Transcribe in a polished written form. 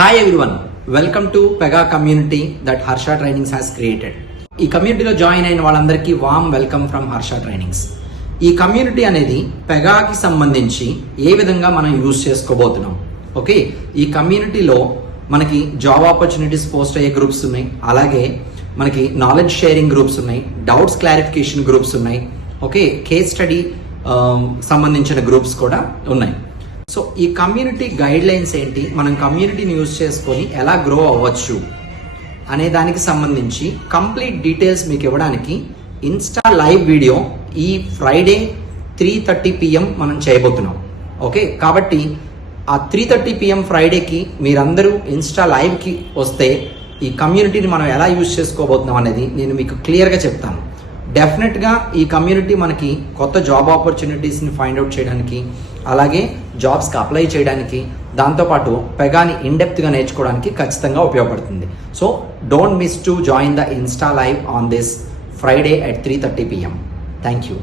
Hi everyone, welcome to Pega community that Harsha Trainings has created. ఈ కమ్యూనిటీలో join అయిన వాళ్ళందరికీ warm welcome from Harsha trainings. ఈ community అనేది పెగాకి సంబంధించి ఏ విధంగా మనం యూజ్ చేసుకోబోతున్నాం. ఓకే, ఈ కమ్యూనిటీలో మనకి జాబ్ ఆపర్చునిటీస్ పోస్ట్ అయ్యే గ్రూప్స్ ఉన్నాయి, అలాగే మనకి నాలెడ్జ్ షేరింగ్ గ్రూప్స్ ఉన్నాయి, డౌట్స్ క్లారిఫికేషన్ గ్రూప్స్ ఉన్నాయి, ఓకే, కేస్ స్టడీ సంబంధించిన గ్రూప్స్ కూడా ఉన్నాయి. సో ఈ కమ్యూనిటీ గైడ్ లైన్స్ ఏంటి, మనం కమ్యూనిటీని యూజ్ చేసుకొని ఎలా గ్రో అవ్వచ్చు అనే దానికి సంబంధించి కంప్లీట్ డీటెయిల్స్ మీకు ఇవ్వడానికి ఇన్స్టా లైవ్ వీడియో ఈ ఫ్రైడే 3:30 PM మనం చేయబోతున్నాం. ఓకే, కాబట్టి ఆ 3:30 PM ఫ్రైడేకి మీరందరూ ఇన్స్టా లైవ్కి వస్తే ఈ కమ్యూనిటీని మనం ఎలా యూజ్ చేసుకోబోతున్నాం అనేది నేను మీకు క్లియర్గా చెప్తాను. డెఫినెట్గా ఈ కమ్యూనిటీ మనకి కొత్త జాబ్ ఆపర్చునిటీస్ని ఫైండ్ అవుట్ చేయడానికి, అలాగే జాబ్స్కి అప్లై చేయడానికి, దాంతోపాటు పెగాని ఇన్డెప్త్గా నేర్చుకోవడానికి ఖచ్చితంగా ఉపయోగపడుతుంది. So don't miss to join the Insta live on this Friday at 3:30 PM. Thank you.